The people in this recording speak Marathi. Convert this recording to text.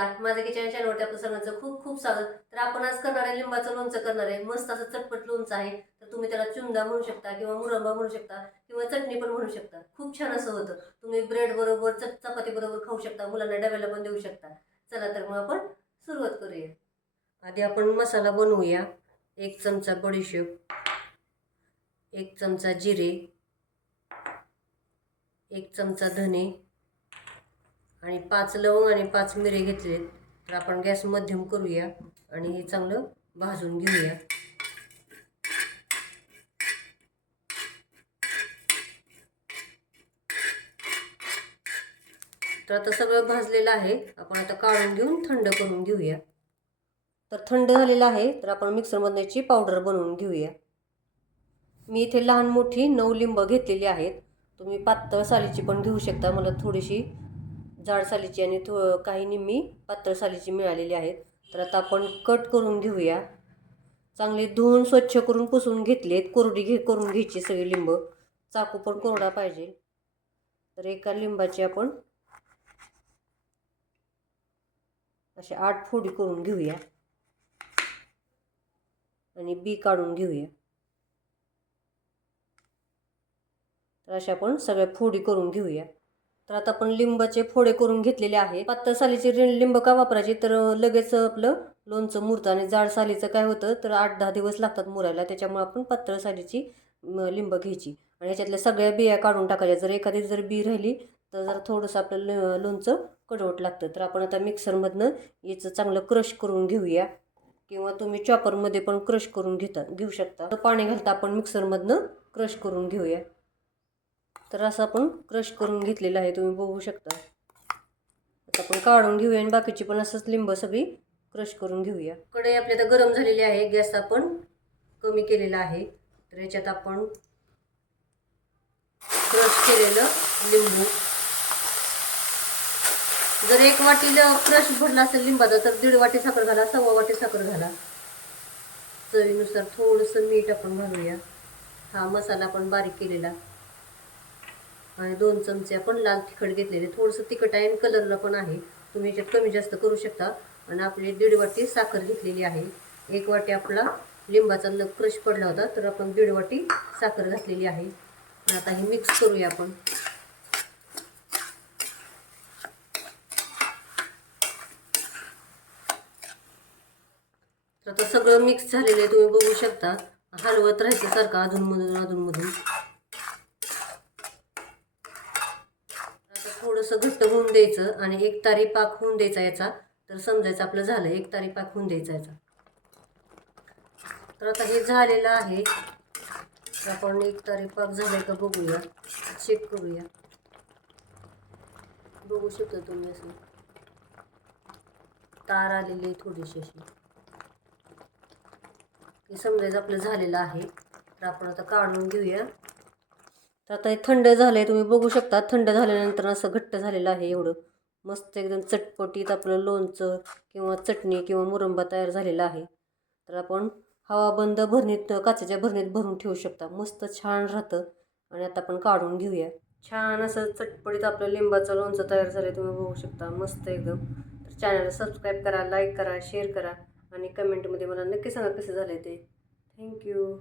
नमस्कार माझ्या किचन चॅनलवरती आपलं सर्वांचं खूप खूप स्वागत. तर आपण आज करणार आहे लिंबाचं लोणचं करणार आहे. मस्त असं चटपट लोणचं आहे. तर तुम्ही त्याला चुंदा म्हणू शकता किंवा मुरंबा म्हणू शकता किंवा चटणी पण म्हणू शकता. खूप छान असं होतं. तुम्ही ब्रेड बरोबर चट चपाती बरोबर खाऊ शकता. मुलांना डब्याला पण देऊ शकता. चला तर मग आपण सुरुवात करूया. आधी आपण मसाला बनवूया. एक चमचा बडीशेप. एक चमचा जिरे. एक चमचा धने. आणि पाच लवंग आणि पाच मिरे घेतले तर आपण गॅस मध्यम करूया आणि हे चांगलं भाजून घेऊया. तर आता सगळं भाजलेलं आहे. आपण आता काढून घेऊन थंड करून घेऊया. तर थंड झालेलं आहे तर आपण मिक्सरमधून याची पावडर बनवून घेऊया. मी इथे लहान मोठी नऊ लिंब घेतलेली आहेत. तुम्ही पातळ सालीची पण घेऊ शकता. मला थोडीशी जाडसालीची आणि थो काही निम्मी पातळ सालीची मिळालेली आहेत. तर आता आपण कट करून घेऊया. चांगले धुवून स्वच्छ करून पुसून घेतलेत. कोरडी घे करून घ्यायची सगळी लिंब. चाकू पण कोरडा पाहिजे. तर एका लिंबाची आपण असे आठ फोडी करून घेऊया. आणि बी काढून घेऊया. तर अशा आपण सगळ्या फोडी करून घेऊया. तर आता आपण लिंबाचे फोडे करून घेतलेले आहे पातळ सालीचे लिंब का वापरायचे? तर लगेच आपलं लोणचं मुरतं आणि जाड सालीचं काय होतं? तर आठ दहा दिवस लागतात मुरायला. त्याच्यामुळे आपण पातळ सालीची लिंब घ्यायची. आणि याच्यातल्या सगळ्या बिया काढून टाकायच्या. जर एखादी जर बी राहिली तर जर थोडंसं आपलं लोणचं कडवट लागतं. तर आपण आता मिक्सरमधनं याचं चांगलं क्रश करून घेऊया. किंवा तुम्ही चॉपरमध्ये पण क्रश करून घेता घेऊ शकता. तर पाणी घालता आपण मिक्सरमधनं क्रश करून घेऊया. तर असं आपण क्रश करून घेतलेलं आहे तुम्ही बघू शकता. आता आपण काढून घेऊया आणि बाकीची पण असंच लिंब सगळी क्रश करून घेऊया. कढई आपली आता गरम झालेली आहे गॅस आपण कमी केलेला आहे. तर याच्यात आपण क्रश केलेलं लिंबू. जर एक वाटीला क्रश भरला असेल लिंबाचा तर दीड वाटी साखर घाला सव्वा वाटी साखर घाला. चवीनुसार थोडंसं मीठ आपण घालूया. हा मसाला आपण बारीक केलेला. आणि दोन चमचे आपण लाल तिखट घेतलेले. थोडंसं तिखट आहे आणि कलरला पण आहे. तुम्ही याच्यात कमी जास्त करू शकता. आणि आपली दीड वाटी साखर घेतलेली आहे. एक वाटी आपला लिंबाचा ल क्रश पडला होता तर आपण दीड वाटी साखर घातलेली आहे. आता हे मिक्स करूया आपण. आता सगळं मिक्स झालेलं आहे तुम्ही बघू शकता. हलवत राहायचं सारखं अधूनमधून अधूनमधून आता थोडंसं घट्ट होऊन द्यायचं आणि एक तारी पाक होऊन द्यायचा याचा. तर समजायचं आपलं झालं. एक तारी पाक होऊन द्यायचा याचा. तर आता हे झालेलं आहे. तर आपण एक तारी पाक झालाय का बघूया. चेक करूया. बघू शकता तुम्ही असं. तार आलेली आहे थोडीशी अशी हे समजायचं आपलं झालेलं आहे. तर आपण आता काढून घेऊया. तर आता हे थंड झालं आहे तुम्ही बघू शकता थंड झाल्यानंतर असं घट्ट झालेलं आहे एवढं. मस्त एकदम चटपटीत आपलं लोणचं किंवा चटणी किंवा मुरंबा तयार झालेला आहे. तर आपण हवाबंद भरणीत काचेच्या भरणीत भरून ठेवू शकता. मस्त छान राहतं आणि आता आपण काढून घेऊया. छान असं चटपटीत आपलं लिंबाचं लोणचं तयार झालं तुम्ही बघू शकता. मस्त एकदम. तर चॅनलला सबस्क्राईब करा लाईक करा शेअर करा आणि कमेंटमध्ये मला नक्की सांगा कसं झालं ते. थँक्यू